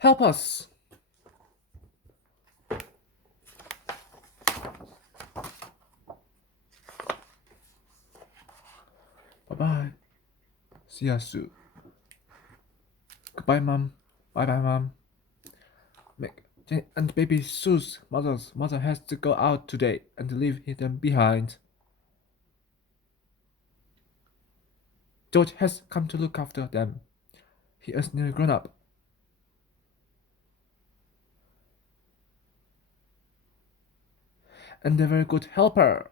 Help us! Bye-bye. See ya soon. Goodbye, Mom. Bye-bye, Mom. And baby Sue's mother has to go out today and leave them behind. George has come to look after them. He is nearly grown up. And a very good helper.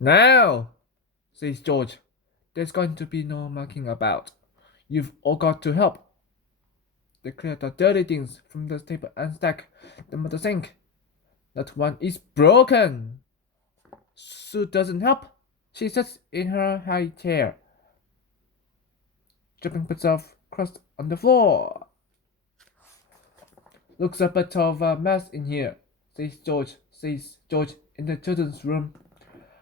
Now, says George, there's going to be no mucking about. You've all got to help. They clear the dirty things from the table and stack them at the sink. That one is broken. Sue doesn't help. She sits in her high chair, dropping bits of crust on the floor. Looks a bit of a mess in here, says George in the children's room.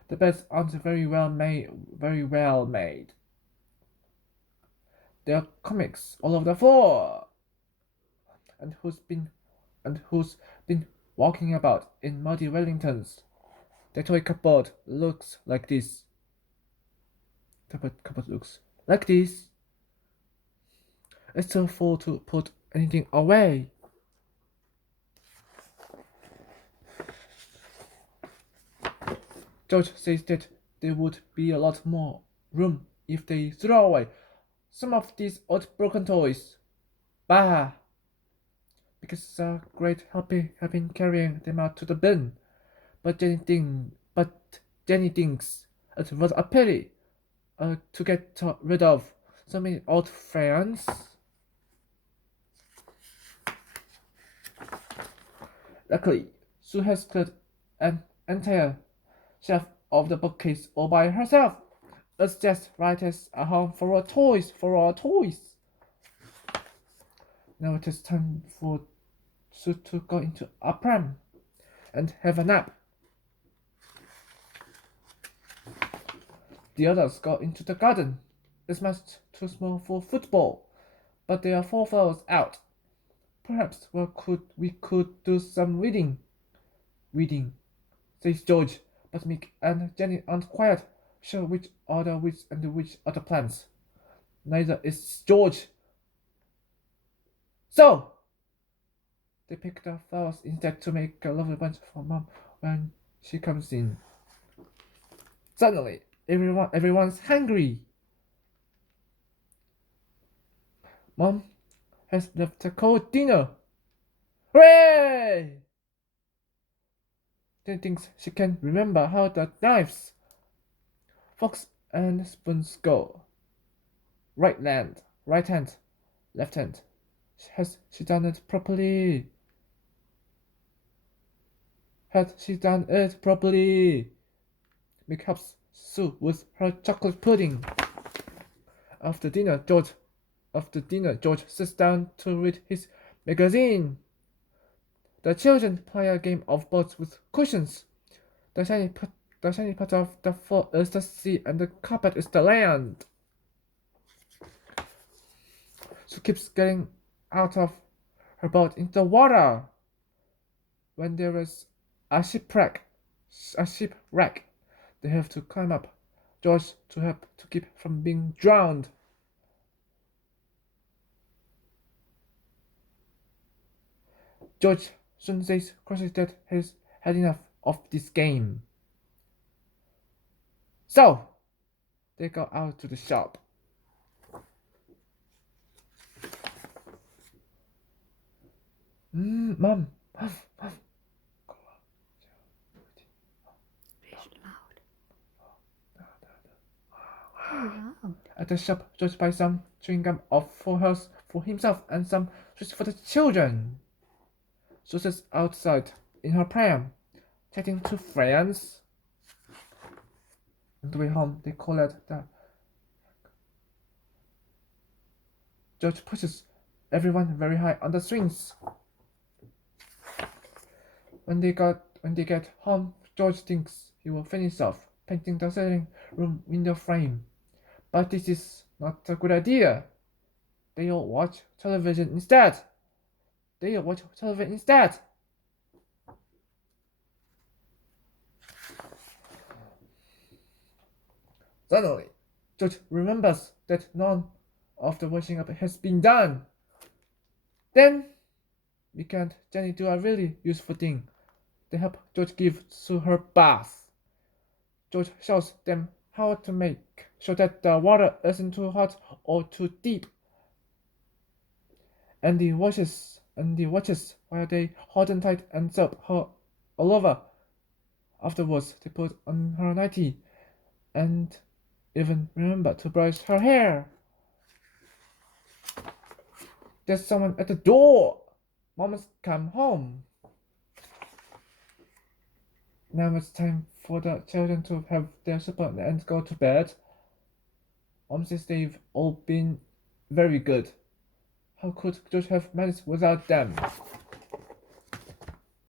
The beds aren't very well made. There are comics all over the floor. And who's been walking about in muddy Wellingtons? The toy cupboard looks like this. Cupboard looks like this. It's too full to put anything away. George says that there would be a lot more room if they throw away some of these old broken toys. Bah! Because it's a great helping carrying them out to the bin. But Jenny thinks it was a pity to get rid of so many old friends. Luckily, Sue has cleared an entire shelf of the bookcase all by herself. It's just right as a home for our toys. Now it is time for Sue to go into a pram and have a nap. The others go into the garden. It's much too small for football, but there are 4 flowers out. Perhaps we could do some reading. Reading, says George, but Mick and Jenny aren't quite sure which are the weeds and which are the plants. Neither is George. So they pick the flowers instead to make a lovely bunch for Mom when she comes in. Suddenly, everyone's hungry. Mom has left a cold dinner. Hooray! Jenny thinks she can remember how the knives, forks, and spoons go. Right hand, left hand. Has she done it properly? Mick helps Sue with her chocolate pudding. After dinner, George sits down to read his magazine. The children play a game of boats with cushions. The shiny part of the floor is the sea and the carpet is the land. Sue keeps getting out of her boat into the water. When there is a shipwreck, they have to climb up George to help to keep from being drowned. George soon says crossly that he's had enough of this game. So they go out to the shop. Mom. At the shop, George buys some chewing gum for himself and some sweets for the children. Sue sits outside in her pram, chatting to friends. On the way home, they call at the. George pushes everyone very high on the swings. When they get home, George thinks he will finish off painting the sitting room window frame. But this is not a good idea. They all watch television instead. They all watch television instead. Suddenly, George remembers that none of the washing up has been done. Then, we can't Jenny do a really useful thing. They help George give to her bath. George shows them how to make sure that the water isn't too hot or too deep. Andy watches while they hold on tight and soap her all over. Afterwards, they put on her nightie and even remember to brush her hair. There's someone at the door. Mom's come home. Now it's time for the children to have their supper and go to bed. Mom says they've all been very good. How could George have managed without them?